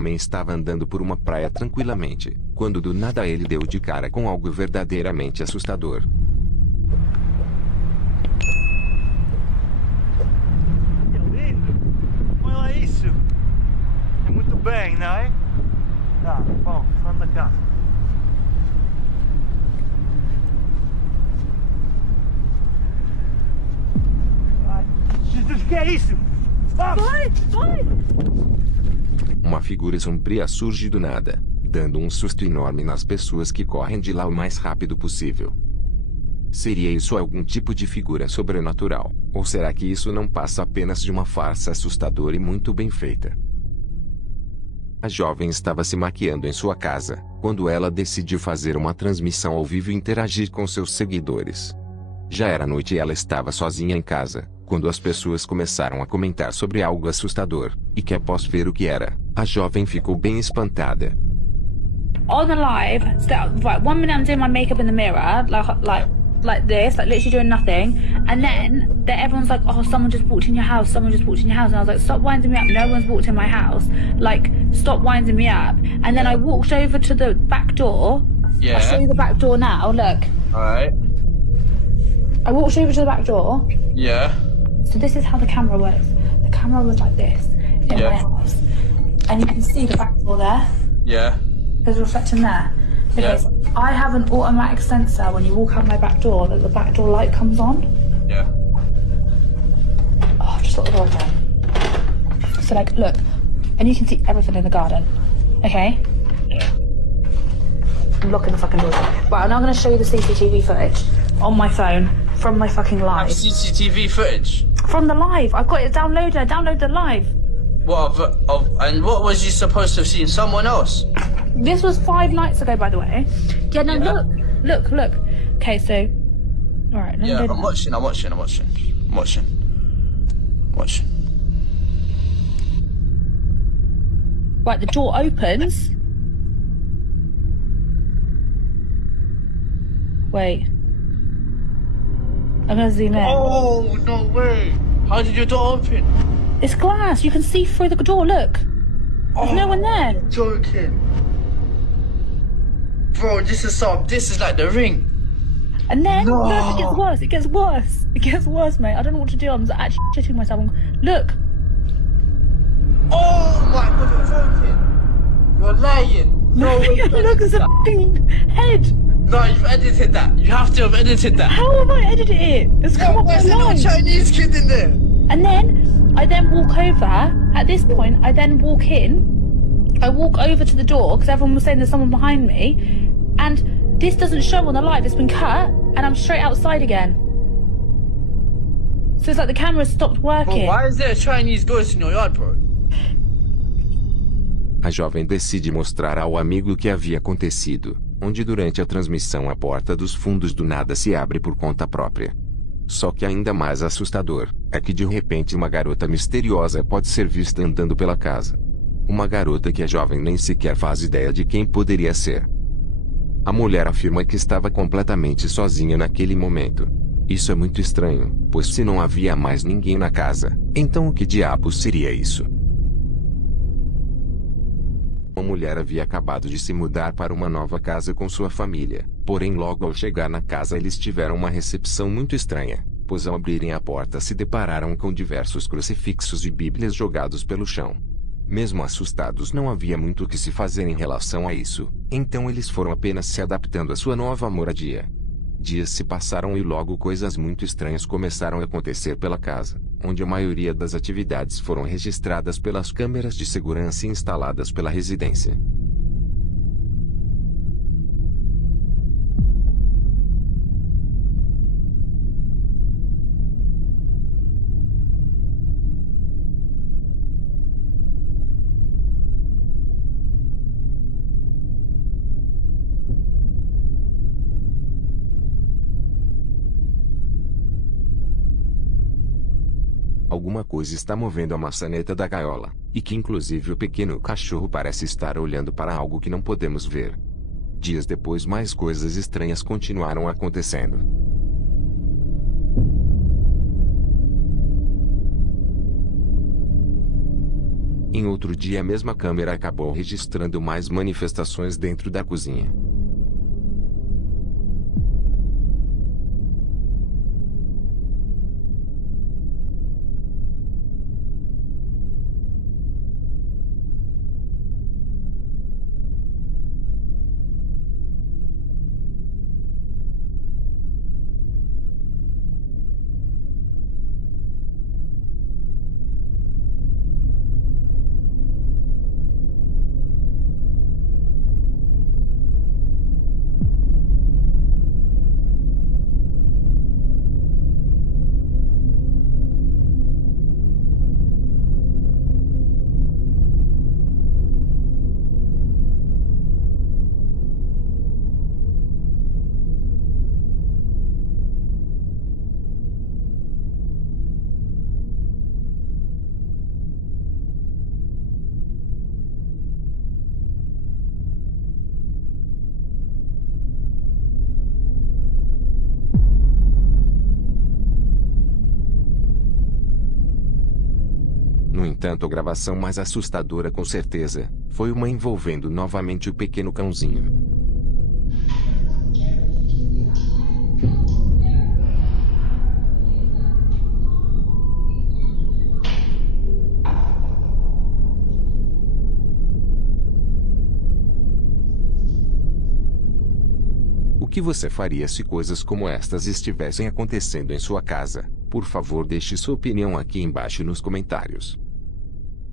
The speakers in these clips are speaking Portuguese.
homem estava andando por uma praia tranquilamente, quando do nada ele deu de cara com algo verdadeiramente assustador. Olha isso! É muito bem, não é? Tá, bom, vamos da casa. Jesus, que é isso? Vamos! Vai! Uma figura sombria surge do nada, dando um susto enorme nas pessoas que correm de lá o mais rápido possível. Seria isso algum tipo de figura sobrenatural? Ou será que isso não passa apenas de uma farsa assustadora e muito bem feita? A jovem estava se maquiando em sua casa, quando ela decidiu fazer uma transmissão ao vivo e interagir com seus seguidores. Já era noite e ela estava sozinha em casa, quando as pessoas começaram a comentar sobre algo assustador, e que após ver o que era, a jovem ficou bem espantada. On the live, right, 1 minute I'm doing my makeup in the mirror, like this, like literally doing nothing, and then everyone's like, oh, someone just walked in your house, someone just walked in your house, and I was like, stop winding me up, no one's walked in my house, like, stop winding me up. And then I walked over to the back door. Yeah. I'll show you the back door now, look. Alright. I walked over to the back door. Yeah. So this is how the camera works. The camera was like this in my house, and you can see the back door there. Yeah. There's a reflection there. Okay, Yeah. so I have an automatic sensor when you walk out my back door that the back door light comes on. Yeah. Oh, just look the door again. So like, look, and you can see everything in the garden. Okay? Yeah. Look in the fucking door. Right, I'm now going to show you the CCTV footage on my phone from my fucking live. CCTV footage. From the live. I've got it downloaded. I downloaded the live. What and what was you supposed to have seen? Someone else? This was 5 nights ago, by the way. Yeah, no, Yeah. look. Okay, so, all right. Yeah, I'm watching. Right, the door opens. Wait. I'm gonna zoom in. Oh, no way. How did your door open? It's glass. You can see through the door. Look. There's no one there. You're joking. Bro, this is like the Ring. And then, No. look, it gets worse, mate. I don't know what to do. I'm actually shitting myself. Look. Oh my god, you're joking. You're lying. No way. Look, there's a fucking head. No, you've edited that. You have to have edited that. How have I edited it? It's come up Why is there no online. Chinese kid in there? And then, I then walk over. At this point, I then walk in. I walk over to the door because everyone was saying there's someone behind me. And this doesn't show on the live. It's been cut. And I'm straight outside again. So it's like the camera stopped Bro, working. why is there a Chinese ghost in your yard, bro? A jovem decide mostrar ao amigo o que havia acontecido, onde durante a transmissão a porta dos fundos do nada se abre por conta própria. Só que ainda mais assustador, é que de repente uma garota misteriosa pode ser vista andando pela casa. Uma garota que a jovem nem sequer faz ideia de quem poderia ser. A mulher afirma que estava completamente sozinha naquele momento. Isso é muito estranho, pois se não havia mais ninguém na casa, então o que diabos seria isso? A mulher havia acabado de se mudar para uma nova casa com sua família, porém logo ao chegar na casa eles tiveram uma recepção muito estranha, pois ao abrirem a porta se depararam com diversos crucifixos e bíblias jogados pelo chão. Mesmo assustados, não havia muito o que se fazer em relação a isso, então eles foram apenas se adaptando à sua nova moradia. Dias se passaram e logo coisas muito estranhas começaram a acontecer pela casa, onde a maioria das atividades foram registradas pelas câmeras de segurança instaladas pela residência. Alguma coisa está movendo a maçaneta da gaiola, e que inclusive o pequeno cachorro parece estar olhando para algo que não podemos ver. Dias depois mais coisas estranhas continuaram acontecendo. Em outro dia a mesma câmera acabou registrando mais manifestações dentro da cozinha. No entanto, a gravação mais assustadora com certeza foi uma envolvendo novamente o pequeno cãozinho. O que você faria se coisas como estas estivessem acontecendo em sua casa? Por favor, deixe sua opinião aqui embaixo nos comentários.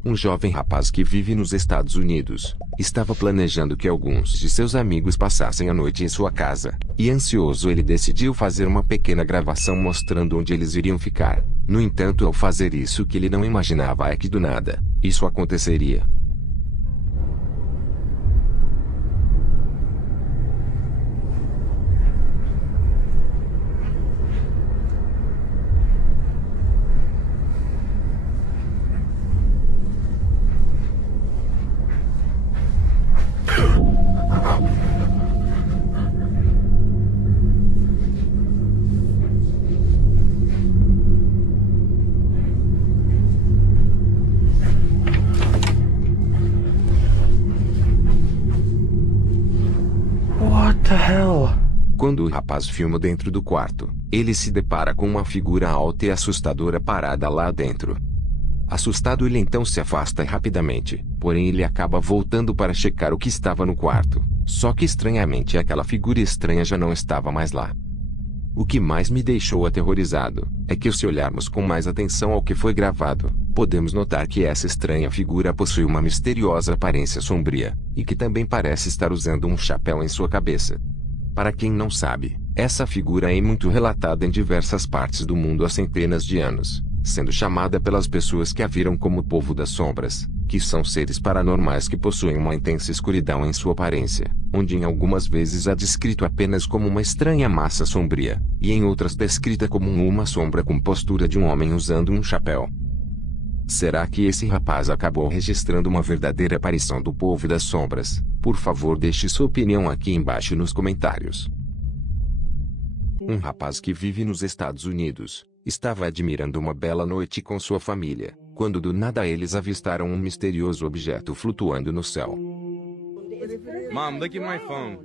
Um jovem rapaz que vive nos Estados Unidos estava planejando que alguns de seus amigos passassem a noite em sua casa, e ansioso ele decidiu fazer uma pequena gravação mostrando onde eles iriam ficar. No entanto, ao fazer isso, o que ele não imaginava é que do nada, isso aconteceria. What the hell? Quando o rapaz filma dentro do quarto, ele se depara com uma figura alta e assustadora parada lá dentro. Assustado, ele então se afasta rapidamente, porém ele acaba voltando para checar o que estava no quarto. Só que estranhamente aquela figura estranha já não estava mais lá. O que mais me deixou aterrorizado é que, se olharmos com mais atenção ao que foi gravado, podemos notar que essa estranha figura possui uma misteriosa aparência sombria, e que também parece estar usando um chapéu em sua cabeça. Para quem não sabe, essa figura é muito relatada em diversas partes do mundo há centenas de anos, sendo chamada pelas pessoas que a viram como o povo das sombras, que são seres paranormais que possuem uma intensa escuridão em sua aparência, onde em algumas vezes é descrito apenas como uma estranha massa sombria, e em outras descrita como uma sombra com postura de um homem usando um chapéu. Será que esse rapaz acabou registrando uma verdadeira aparição do povo das sombras? Por favor, deixe sua opinião aqui embaixo nos comentários. Um rapaz que vive nos Estados Unidos estava admirando uma bela noite com sua família, quando do nada eles avistaram um misterioso objeto flutuando no céu. Mom, look at my phone.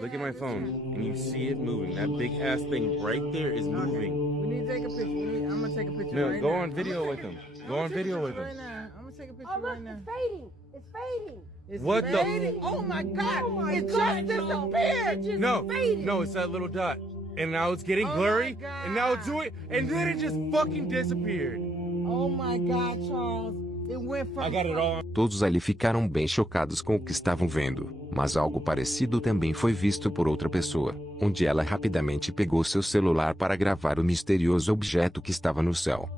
Look at my phone. And you see it moving. That big ass thing right there is moving. We need to take a picture. I'm gonna take a picture No, right go now. on video with him. Go on video with Right him. now. I'm gonna take a picture Oh, look, right now. it's fading. It's fading. It's What the- fading. Oh my God! Oh my it God, just no. disappeared. It just No, faded. no, it's that little dot. And now it's getting Oh blurry. my God. And now it's doing. And then it just fucking disappeared. Oh my God, Charles! It went from. I got it all. Todos ali ficaram bem chocados com o que estavam vendo, mas algo parecido também foi visto por outra pessoa, onde ela rapidamente pegou seu celular para gravar o misterioso objeto que estava no céu.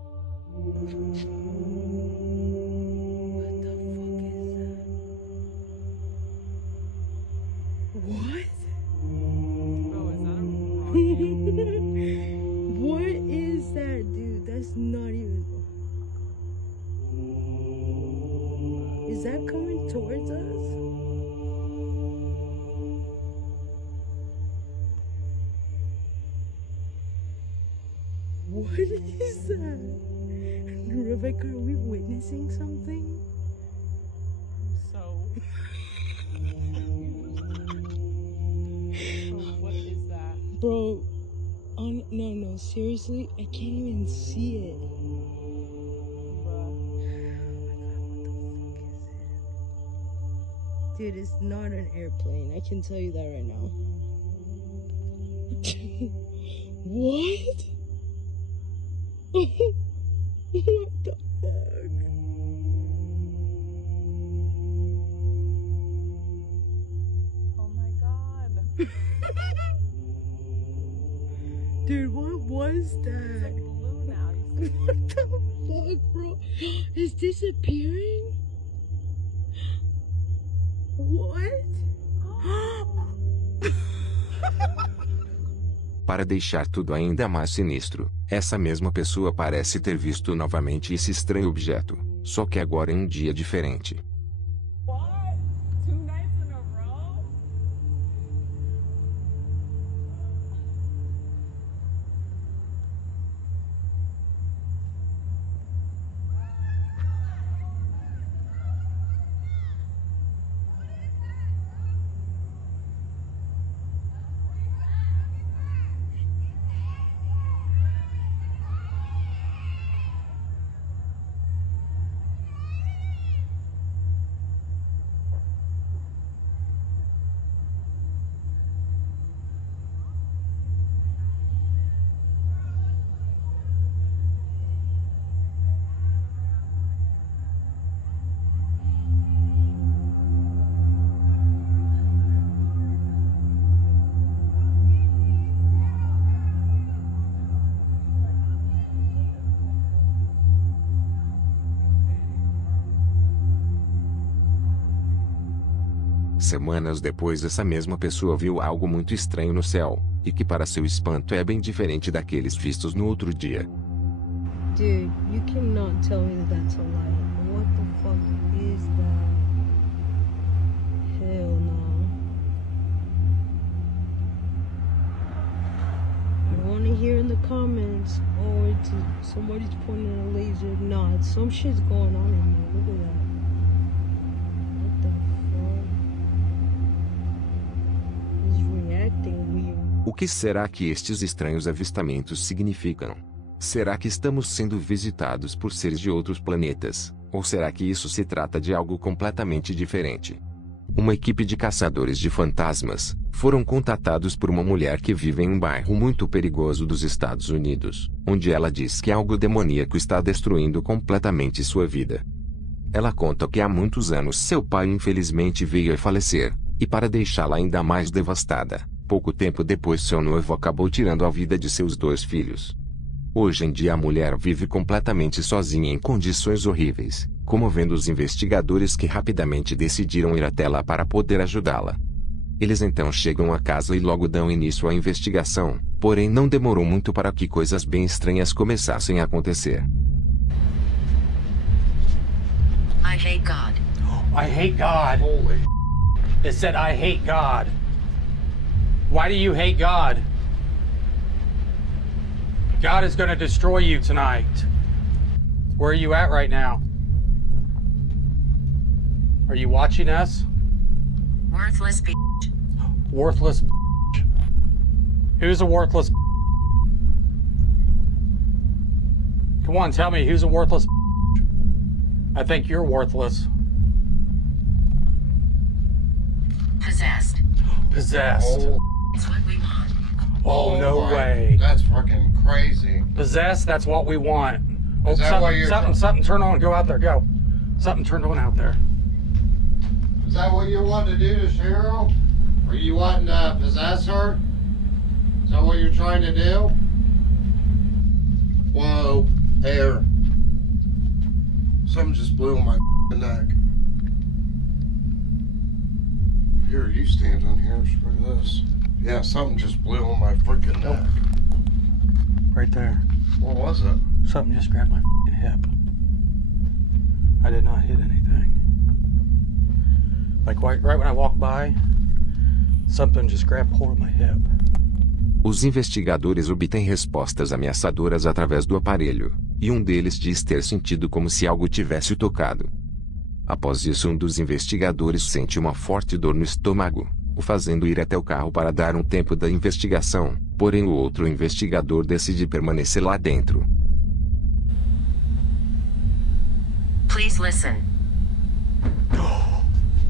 What is that, dude? That's not even. Is that coming towards us? What is that? Rebecca, are we witnessing something? Bro, no, seriously, I can't even see it. Dude, it's not an airplane. I can tell you that right now. What? What the fuck? Oh my god. Dude, what was that? It's like blue now. You see? What the fuck, bro? It's disappearing? What? Para deixar tudo ainda mais sinistro, essa mesma pessoa parece ter visto novamente esse estranho objeto, só que agora em um dia diferente. What? 2 nights in a row? Semanas depois essa mesma pessoa viu algo muito estranho no céu, e que para seu espanto é bem diferente daqueles vistos no outro dia. Dude, you cannot tell me that that's a lie. What the fuck is that? Hell no. I want to hear in the comments, oh, somebody's pointing a laser. Nah, some shit's going on in here. Look at that. What the fuck? He's reacting weird. O que será que estes estranhos avistamentos significam? Será que estamos sendo visitados por seres de outros planetas? Ou será que isso se trata de algo completamente diferente? Uma equipe de caçadores de fantasmas foram contatados por uma mulher que vive em um bairro muito perigoso dos Estados Unidos, onde ela diz que algo demoníaco está destruindo completamente sua vida. Ela conta que há muitos anos seu pai infelizmente veio a falecer, e para deixá-la ainda mais devastada, pouco tempo depois seu noivo acabou tirando a vida de seus 2 filhos. Hoje em dia a mulher vive completamente sozinha em condições horríveis, comovendo os investigadores que rapidamente decidiram ir até lá para poder ajudá-la. Eles então chegam à casa e logo dão início à investigação, porém não demorou muito para que coisas bem estranhas começassem a acontecer. I hate God. I hate God. Holy. It said I hate God. Why do you hate God? God is going to destroy you tonight. Where are you at right now? Are you watching us? Worthless b****. Worthless b****. Who's a worthless b****? Come on, tell me, who's a worthless b****? I think you're worthless. Possessed. Possessed. Oh. It's what we want. Oh, no my, way. That's fucking crazy. Possessed, that's what we want. Oh, Is that what you're something turn on, go out there, go. Something turned on out there. Is that what you're wanting to do to Cheryl? Are you wanting to possess her? Is that what you're trying to do? Whoa, air. Something just blew on my neck. Here, you stand on here, screw this. Yeah, something just blew on my freaking neck. Right there. What was it? Something just grabbed my hip. I did not hit anything. Like right when I walked by, something just grabbed hold of my hip. Os investigadores obtêm respostas ameaçadoras através do aparelho, e um deles diz ter sentido como se algo tivesse o tocado. Após isso, um dos investigadores sente uma forte dor no estômago. O o fazendo ir até o carro para dar um tempo da investigação, porém o outro investigador decide permanecer lá dentro. Please listen.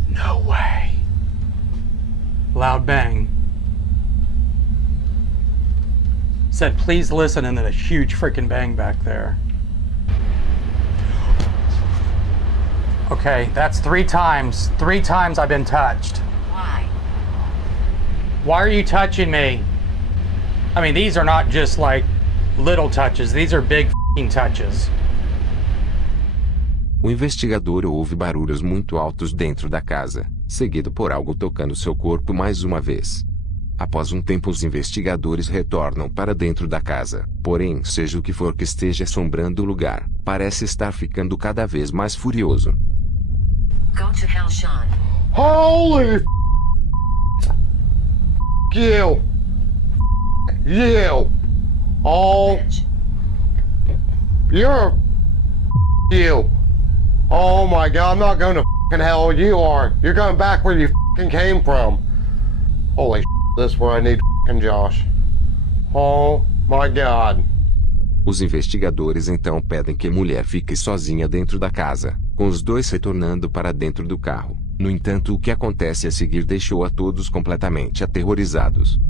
No way. Loud bang. Said, please listen, and then a huge freaking bang back there. Okay, that's 3 times. 3 times I've been touched. Why? Why are you touching me? I mean, these are not just like little touches. These are big f***ing touches. O investigador ouve barulhos muito altos dentro da casa, seguido por algo tocando seu corpo mais uma vez. Após um tempo, os investigadores retornam para dentro da casa, porém, seja o que for que esteja assombrando o lugar, parece estar ficando cada vez mais furioso. Go to hell, Sean. Holy you! You! Oh, you're you! Oh my God! I'm not going to hell. You are. You're going back where you came from. Holy this is where I need Josh. Oh my God. Os investigadores então pedem que a mulher fique sozinha dentro da casa, com os dois retornando para dentro do carro. No entanto, o que acontece a seguir deixou a todos completamente aterrorizados.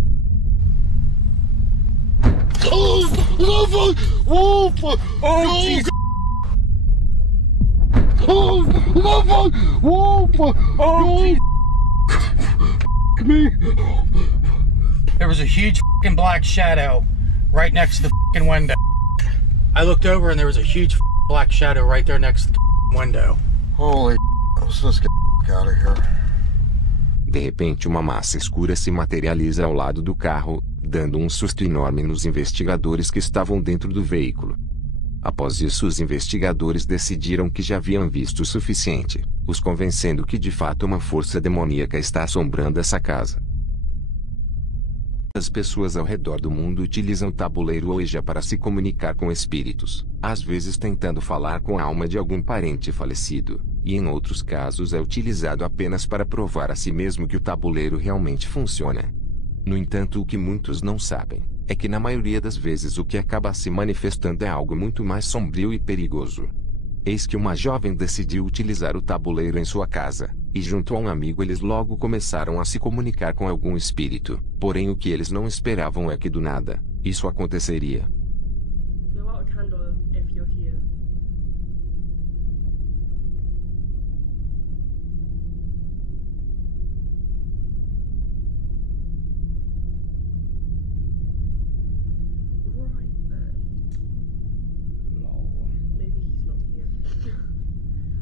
There was a huge f***ing black shadow right next to the f***ing window. I looked over and there was a huge f***ing black shadow right there next to the f***ing window. Holy let's just get out of here. De repente, uma massa escura se materializa ao lado do carro, dando um susto enorme nos investigadores que estavam dentro do veículo. Após isso, os investigadores decidiram que já haviam visto o suficiente, os convencendo que de fato uma força demoníaca está assombrando essa casa. As pessoas ao redor do mundo utilizam o tabuleiro Ouija para se comunicar com espíritos, às vezes tentando falar com a alma de algum parente falecido, e em outros casos é utilizado apenas para provar a si mesmo que o tabuleiro realmente funciona. No entanto, o que muitos não sabem é que na maioria das vezes o que acaba se manifestando é algo muito mais sombrio e perigoso. Eis que uma jovem decidiu utilizar o tabuleiro em sua casa, e junto a um amigo eles logo começaram a se comunicar com algum espírito, porém o que eles não esperavam é que do nada, isso aconteceria. Blow out a candle if you're here. Right then. Lol. Maybe he's not here.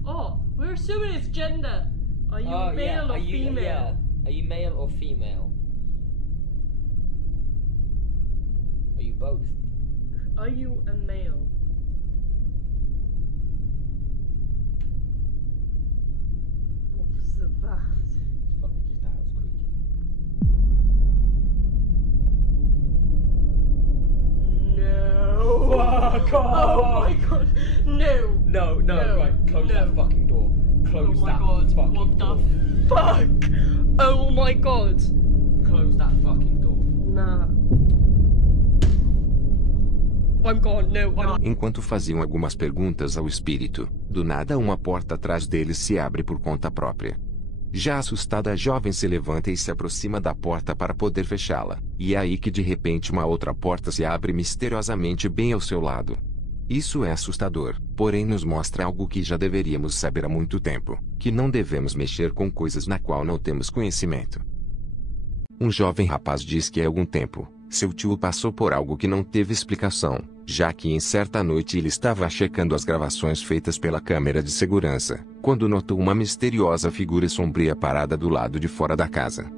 Oh, we're assuming it's gender. Are you male or female? Yeah. Are you male or female? Are you both? Are you a male? What was that? It's probably just the house creaking. No. Fuck off! Oh my God! No. No. Right, close that fucking door. Close oh my that God! fucking What door. the fuck? Oh my God! Close that fucking door. Nah. I'm gone. No, I'm. Enquanto faziam algumas perguntas ao espírito, do nada uma porta atrás deles se abre por conta própria. Já assustada, a jovem se levanta e se aproxima da porta para poder fechá-la, e é aí que de repente uma outra porta se abre misteriosamente bem ao seu lado. Isso é assustador, porém nos mostra algo que já deveríamos saber há muito tempo, que não devemos mexer com coisas na qual não temos conhecimento. Um jovem rapaz diz que há algum tempo, seu tio passou por algo que não teve explicação, já que em certa noite ele estava checando as gravações feitas pela câmera de segurança, quando notou uma misteriosa figura sombria parada do lado de fora da casa.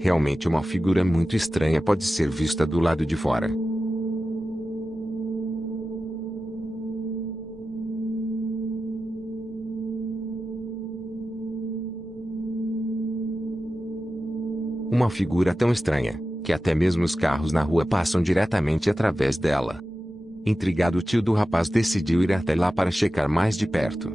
Realmente uma figura muito estranha pode ser vista do lado de fora. Uma figura tão estranha, que até mesmo os carros na rua passam diretamente através dela. Intrigado, o tio do rapaz decidiu ir até lá para checar mais de perto.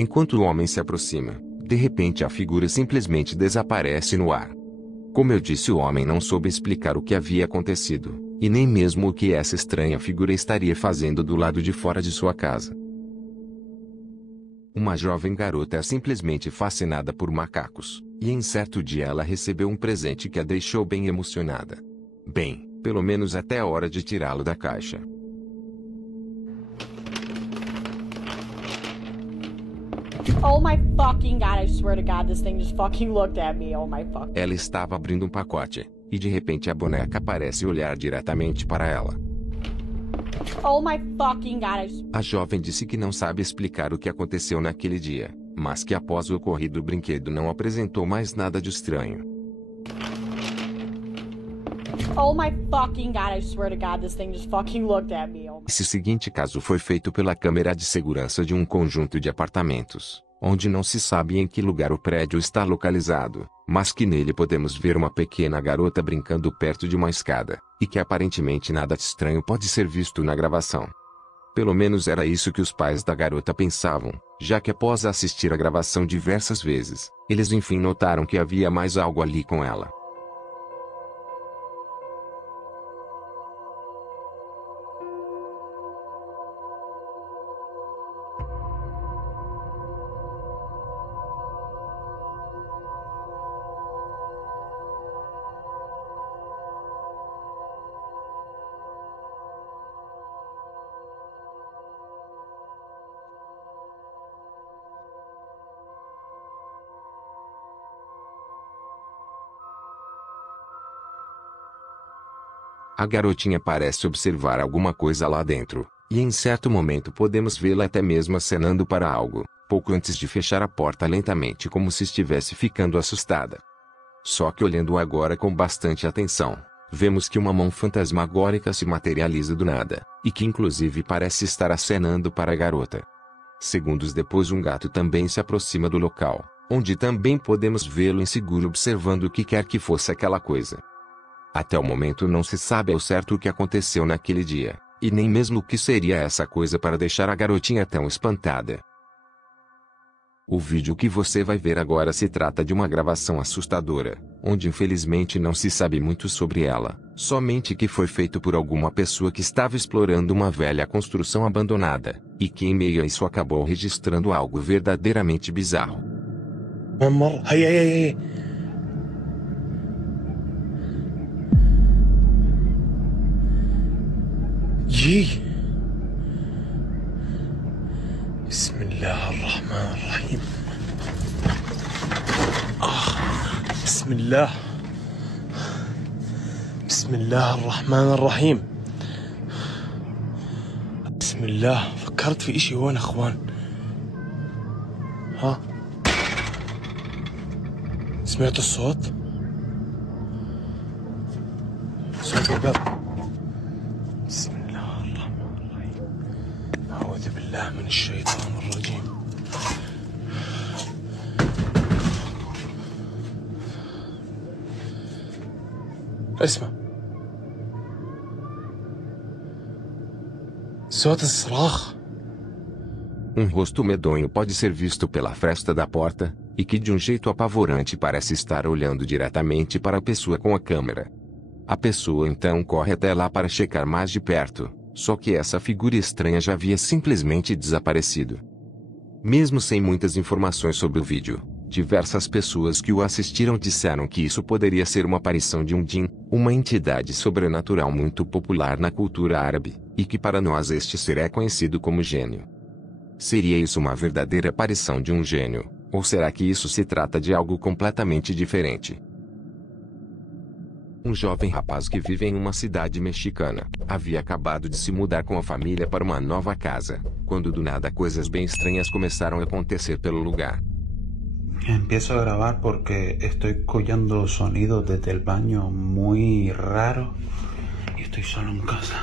Enquanto o homem se aproxima, de repente a figura simplesmente desaparece no ar. Como eu disse, o homem não soube explicar o que havia acontecido, e nem mesmo o que essa estranha figura estaria fazendo do lado de fora de sua casa. Uma jovem garota é simplesmente fascinada por macacos, e em certo dia ela recebeu um presente que a deixou bem emocionada. Bem, pelo menos até a hora de tirá-lo da caixa. Oh my fucking god, I swear to god, this thing just fucking looked at me. Oh my fuck. Ela estava abrindo um pacote, e de repente a boneca parece olhar diretamente para ela. Oh my fucking god. A jovem disse que não sabe explicar o que aconteceu naquele dia, mas que após o ocorrido o brinquedo não apresentou mais nada de estranho. Oh my fucking god, I swear to god, this thing just fucking looked at me. Oh my... Esse seguinte caso foi feito pela câmera de segurança de um conjunto de apartamentos, onde não se sabe em que lugar o prédio está localizado, mas que nele podemos ver uma pequena garota brincando perto de uma escada, e que aparentemente nada de estranho pode ser visto na gravação. Pelo menos era isso que os pais da garota pensavam, já que após assistir a gravação diversas vezes, eles enfim notaram que havia mais algo ali com ela. A garotinha parece observar alguma coisa lá dentro, e em certo momento podemos vê-la até mesmo acenando para algo, pouco antes de fechar a porta lentamente como se estivesse ficando assustada. Só que olhando agora com bastante atenção, vemos que uma mão fantasmagórica se materializa do nada, e que inclusive parece estar acenando para a garota. Segundos depois um gato também se aproxima do local, onde também podemos vê-lo inseguro observando o que quer que fosse aquela coisa. Até o momento não se sabe ao certo o que aconteceu naquele dia, e nem mesmo o que seria essa coisa para deixar a garotinha tão espantada. O vídeo que você vai ver agora se trata de uma gravação assustadora, onde infelizmente não se sabe muito sobre ela, somente que foi feito por alguma pessoa que estava explorando uma velha construção abandonada, e que em meio a isso acabou registrando algo verdadeiramente bizarro. جي بسم الله الرحمن الرحيم بسم الله بسم الله الرحمن الرحيم بسم الله فكرت في اشي هون اخوان ها سمعت الصوت صوت الباب بسم الله الرحمن الرحيم أعوذ بالله من الشيطان الرجيم اسمع صوت الصراخ. Rosto medonho pode ser visto pela fresta da porta, e que de um jeito apavorante parece estar olhando diretamente para a pessoa com a câmera. A pessoa então corre até lá para checar mais de perto, só que essa figura estranha já havia simplesmente desaparecido. Mesmo sem muitas informações sobre o vídeo, diversas pessoas que o assistiram disseram que isso poderia ser uma aparição de um djinn, uma entidade sobrenatural muito popular na cultura árabe, e que para nós este ser é conhecido como gênio. Seria isso uma verdadeira aparição de um gênio, ou será que isso se trata de algo completamente diferente? Um jovem rapaz que vive em uma cidade mexicana, havia acabado de se mudar com a família para uma nova casa, quando do nada coisas bem estranhas começaram a acontecer pelo lugar. Empiezo a grabar porque estoy escuchando sonidos desde el baño muy raros y estoy solo en casa.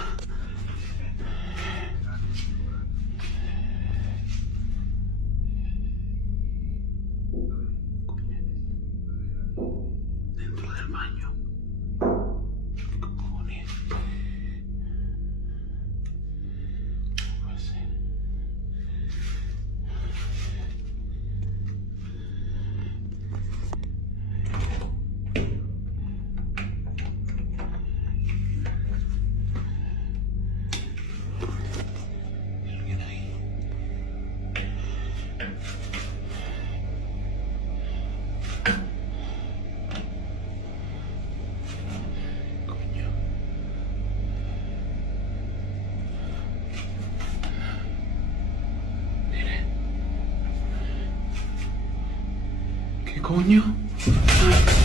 Dentro del baño. ¿Qué cojones? No puede ser. Coño.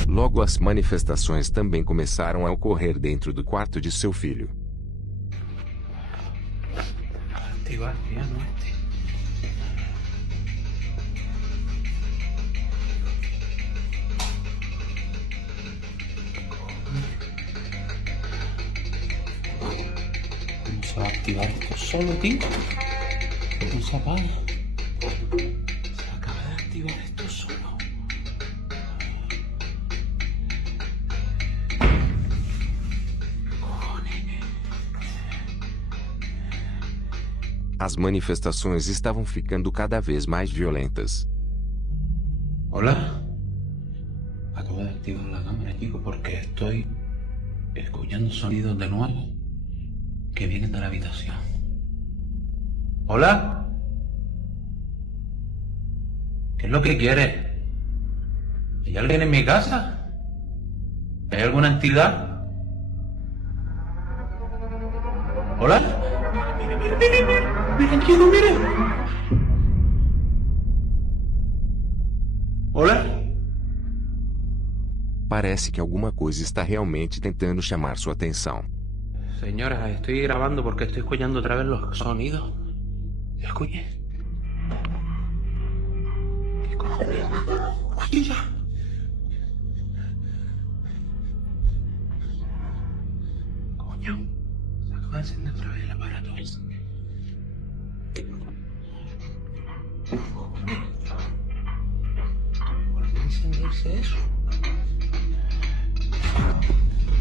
Logo as manifestações também começaram a ocorrer dentro do quarto de seu filho. Activar piano este. ¿Cómo se va a activar esto solo, tío? ¿Cómo se apaga? Se acaba de activar esto solo. As manifestações estavam ficando cada vez mais violentas. Hola. Acabo de activar la cámara, chico, porque estoy escuchando sonidos de nuevo que vienen de la habitación. Hola. ¿Qué es lo que quieres? ¿Hay alguien en mi casa? ¿Hay alguna entidad? Hola. Miren, chico, miren. Hola. Parece que alguma coisa está realmente tentando chamar sua atenção. Señora, estoy grabando porque estoy escuchando otra vez los sonidos. Escuche. ¿Qué cojones? Oye, ya. Coño. Se acaba de encender otra vez el aparato. ¿Por qué encenderse eso?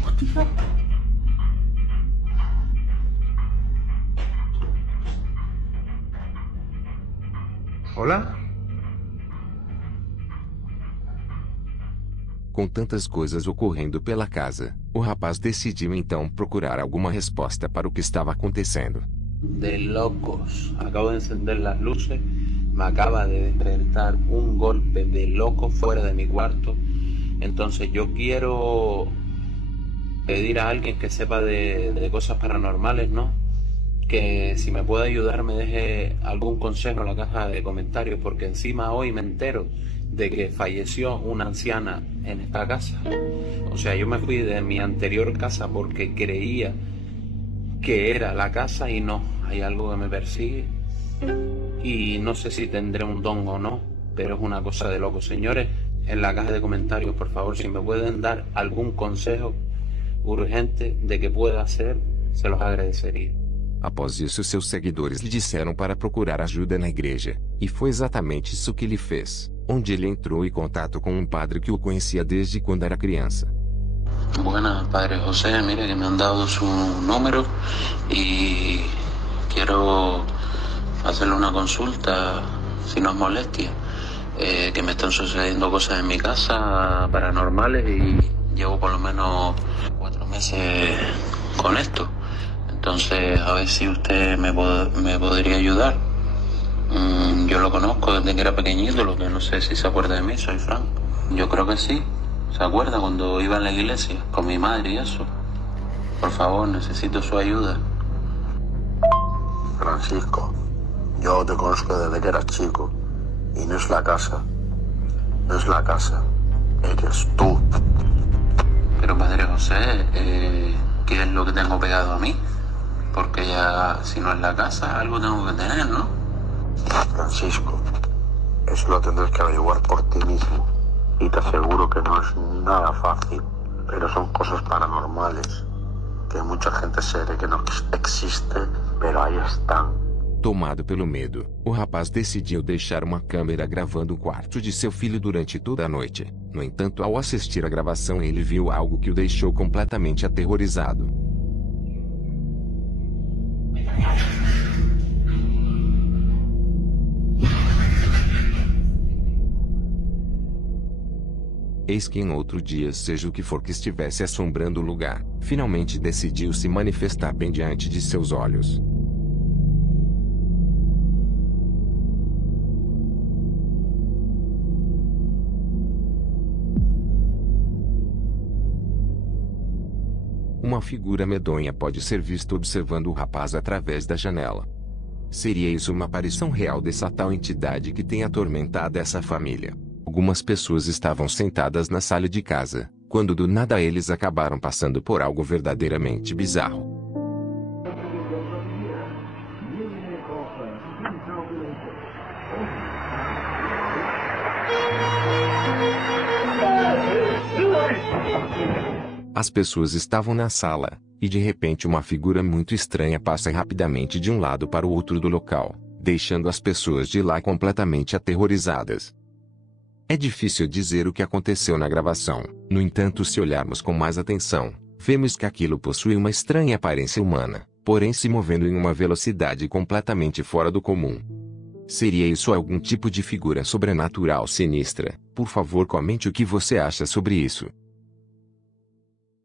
Hostia. Olá? Com tantas coisas ocorrendo pela casa, o rapaz decidiu então procurar alguma resposta para o que estava acontecendo. De locos. Acabo de encender las luces. Me acaba de despertar un golpe de loco fuera de mi cuarto. Entonces yo quiero pedir a alguien que sepa de cosas paranormales, ¿no? Que si me puede ayudar me deje algún consejo en la caja de comentarios, porque encima hoy me entero de que falleció una anciana en esta casa. O sea, yo me fui de mi anterior casa porque creía que era la casa y no, hay algo que me persigue y no sé si tendré un don o no, pero es una cosa de loco. Señores, en la caja de comentarios, por favor, si me pueden dar algún consejo urgente de que pueda hacer, se los agradecería. Após isso, seus seguidores lhe disseram para procurar ajuda na igreja, e foi exatamente isso que ele fez, onde ele entrou em contato com um padre que o conhecia desde quando era criança. Buenas, padre José, mire que me han dado su número y quiero hacerle una consulta, si no es molestia, que me están sucediendo cosas en mi casa paranormales y llevo por lo menos 4 meses con esto. Entonces, a ver si usted me podría ayudar. Yo lo conozco desde que era pequeñito, lo que no sé si se acuerda de mí, soy Frank. Yo creo que sí. ¿Se acuerda cuando iba a la iglesia con mi madre y eso? Por favor, necesito su ayuda. Francisco, yo te conozco desde que eras chico y no es la casa. No es la casa. Eres tú. Pero padre José, ¿qué es lo que tengo pegado a mí? Porque ya, si no es la casa, algo tengo que tener, ¿no? Francisco, eso lo tendrás que averiguar por ti mismo. Y te aseguro que no es nada fácil, pero son cosas paranormales. que mucha gente seria que no existe, pero ahí están. Tomado pelo medo, o rapaz decidiu deixar uma câmera gravando o quarto de seu filho durante toda a noite. No entanto, ao assistir a gravação, ele viu algo que o deixou completamente aterrorizado. Eis que em outro dia, seja o que for que estivesse assombrando o lugar, finalmente decidiu se manifestar bem diante de seus olhos. Uma figura medonha pode ser vista observando o rapaz através da janela. Seria isso uma aparição real dessa tal entidade que tem atormentado essa família? Algumas pessoas estavam sentadas na sala de casa, quando do nada eles acabaram passando por algo verdadeiramente bizarro. As pessoas estavam na sala, e de repente uma figura muito estranha passa rapidamente de um lado para o outro do local, deixando as pessoas de lá completamente aterrorizadas. É difícil dizer o que aconteceu na gravação, no entanto, se olharmos com mais atenção, vemos que aquilo possui uma estranha aparência humana, porém se movendo em uma velocidade completamente fora do comum. Seria isso algum tipo de figura sobrenatural sinistra? Por favor, comente o que você acha sobre isso.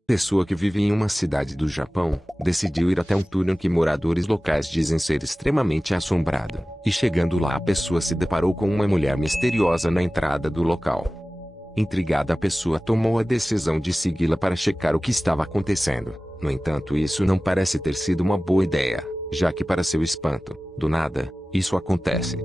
Pessoa que vive em uma cidade do Japão, decidiu ir até um túnel que moradores locais dizem ser extremamente assombrado, e chegando lá a pessoa se deparou com uma mulher misteriosa na entrada do local. Intrigada, a pessoa tomou a decisão de segui-la para checar o que estava acontecendo. No entanto, isso não parece ter sido uma boa ideia, já que para seu espanto, do nada, isso acontece.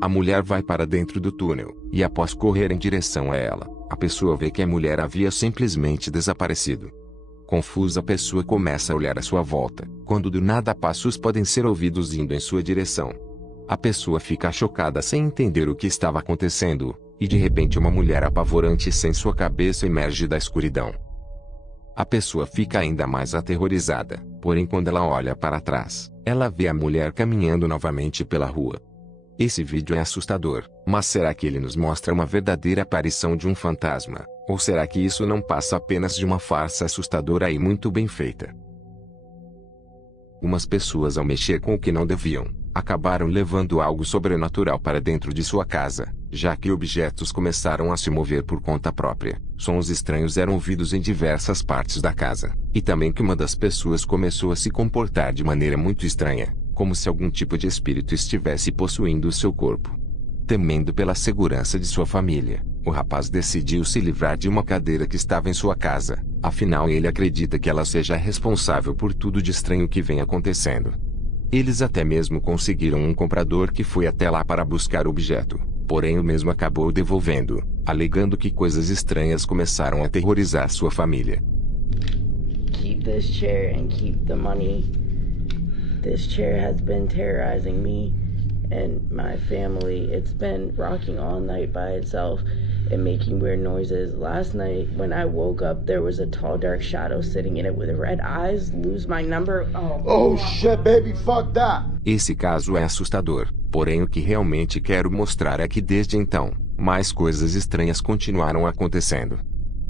A mulher vai para dentro do túnel, e após correr em direção a ela, a pessoa vê que a mulher havia simplesmente desaparecido. Confusa, a pessoa começa a olhar à sua volta, quando do nada passos podem ser ouvidos indo em sua direção. A pessoa fica chocada sem entender o que estava acontecendo, e de repente uma mulher apavorante sem sua cabeça emerge da escuridão. A pessoa fica ainda mais aterrorizada, porém quando ela olha para trás, ela vê a mulher caminhando novamente pela rua. Esse vídeo é assustador, mas será que ele nos mostra uma verdadeira aparição de um fantasma? Ou será que isso não passa apenas de uma farsa assustadora e muito bem feita? Umas pessoas, ao mexer com o que não deviam, acabaram levando algo sobrenatural para dentro de sua casa, já que objetos começaram a se mover por conta própria. Sons estranhos eram ouvidos em diversas partes da casa, e também que uma das pessoas começou a se comportar de maneira muito estranha, como se algum tipo de espírito estivesse possuindo o seu corpo. Temendo pela segurança de sua família, o rapaz decidiu se livrar de uma cadeira que estava em sua casa, afinal ele acredita que ela seja responsável por tudo de estranho que vem acontecendo. Eles até mesmo conseguiram um comprador que foi até lá para buscar o objeto, porém o mesmo acabou devolvendo, alegando que coisas estranhas começaram a aterrorizar sua família. Keep this chair and keep the money. This chair has been terrorizing me and my family. It's been rocking all night by itself and making weird noises. Last night when I woke up, there was a tall dark shadow sitting in it with red eyes. Lose my number. Oh shit, baby, fuck that. Esse caso é assustador, porém o que realmente quero mostrar é que desde então, mais coisas estranhas continuaram acontecendo.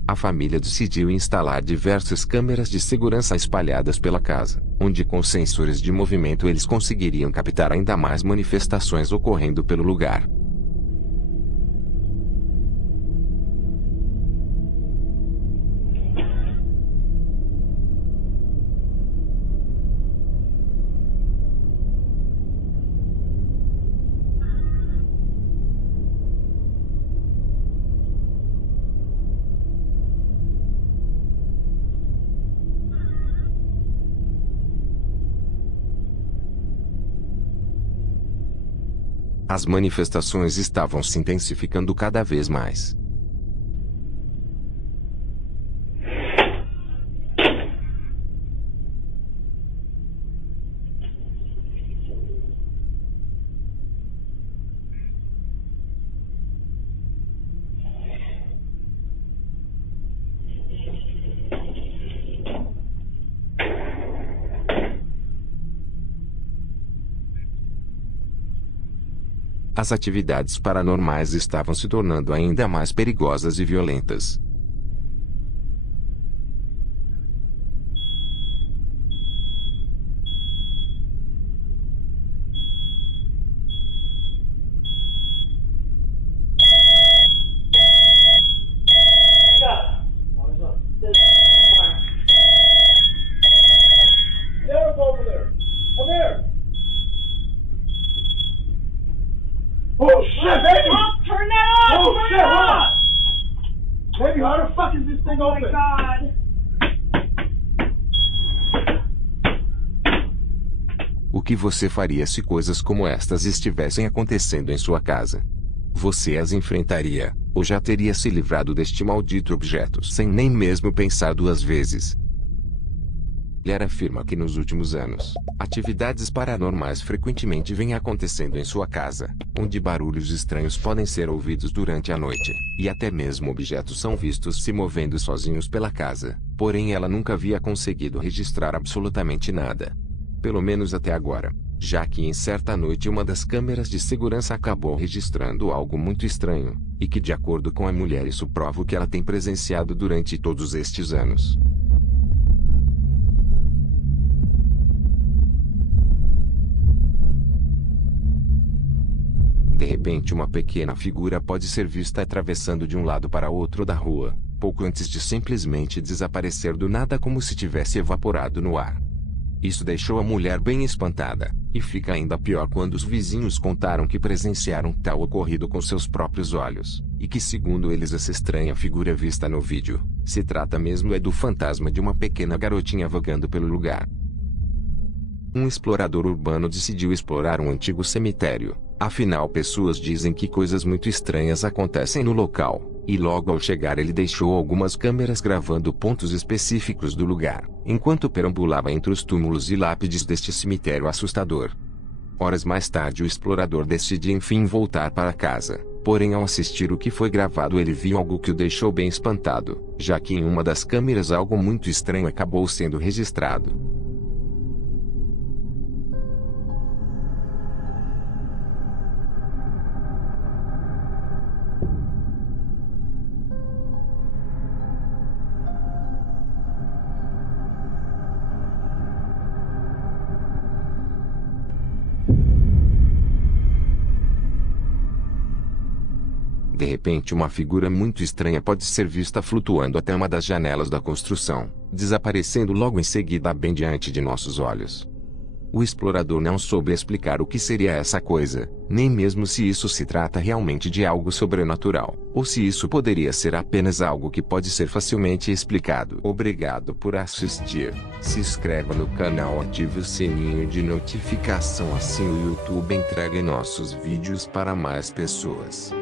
A família decidiu instalar diversas câmeras de segurança espalhadas pela casa, onde com sensores de movimento eles conseguiriam captar ainda mais manifestações ocorrendo pelo lugar. As manifestações estavam se intensificando cada vez mais. As atividades paranormais estavam se tornando ainda mais perigosas e violentas. Oh shit, baby! Turn that off! Oh shit, hold on! Baby, how the fuck is this thing open? Oh my god! O que você faria se coisas como estas estivessem acontecendo em sua casa? Você as enfrentaria, ou já teria se livrado deste maldito objeto sem nem mesmo pensar duas vezes? Ele afirma que nos últimos anos, atividades paranormais frequentemente vêm acontecendo em sua casa, onde barulhos estranhos podem ser ouvidos durante a noite, e até mesmo objetos são vistos se movendo sozinhos pela casa, porém ela nunca havia conseguido registrar absolutamente nada. Pelo menos até agora, já que em certa noite uma das câmeras de segurança acabou registrando algo muito estranho, e que de acordo com a mulher isso prova o que ela tem presenciado durante todos estes anos. De repente uma pequena figura pode ser vista atravessando de um lado para outro da rua, pouco antes de simplesmente desaparecer do nada como se tivesse evaporado no ar. Isso deixou a mulher bem espantada, e fica ainda pior quando os vizinhos contaram que presenciaram tal ocorrido com seus próprios olhos, e que segundo eles essa estranha figura vista no vídeo, se trata mesmo do fantasma de uma pequena garotinha vagando pelo lugar. Um explorador urbano decidiu explorar um antigo cemitério. Afinal, pessoas dizem que coisas muito estranhas acontecem no local, e logo ao chegar ele deixou algumas câmeras gravando pontos específicos do lugar, enquanto perambulava entre os túmulos e lápides deste cemitério assustador. Horas mais tarde o explorador decide enfim voltar para casa, porém ao assistir o que foi gravado ele viu algo que o deixou bem espantado, já que em uma das câmeras algo muito estranho acabou sendo registrado. De repente uma figura muito estranha pode ser vista flutuando até uma das janelas da construção, desaparecendo logo em seguida bem diante de nossos olhos. O explorador não soube explicar o que seria essa coisa, nem mesmo se isso se trata realmente de algo sobrenatural, ou se isso poderia ser apenas algo que pode ser facilmente explicado. Obrigado por assistir. Se inscreva no canal, ative o sininho de notificação, assim o YouTube entrega nossos vídeos para mais pessoas.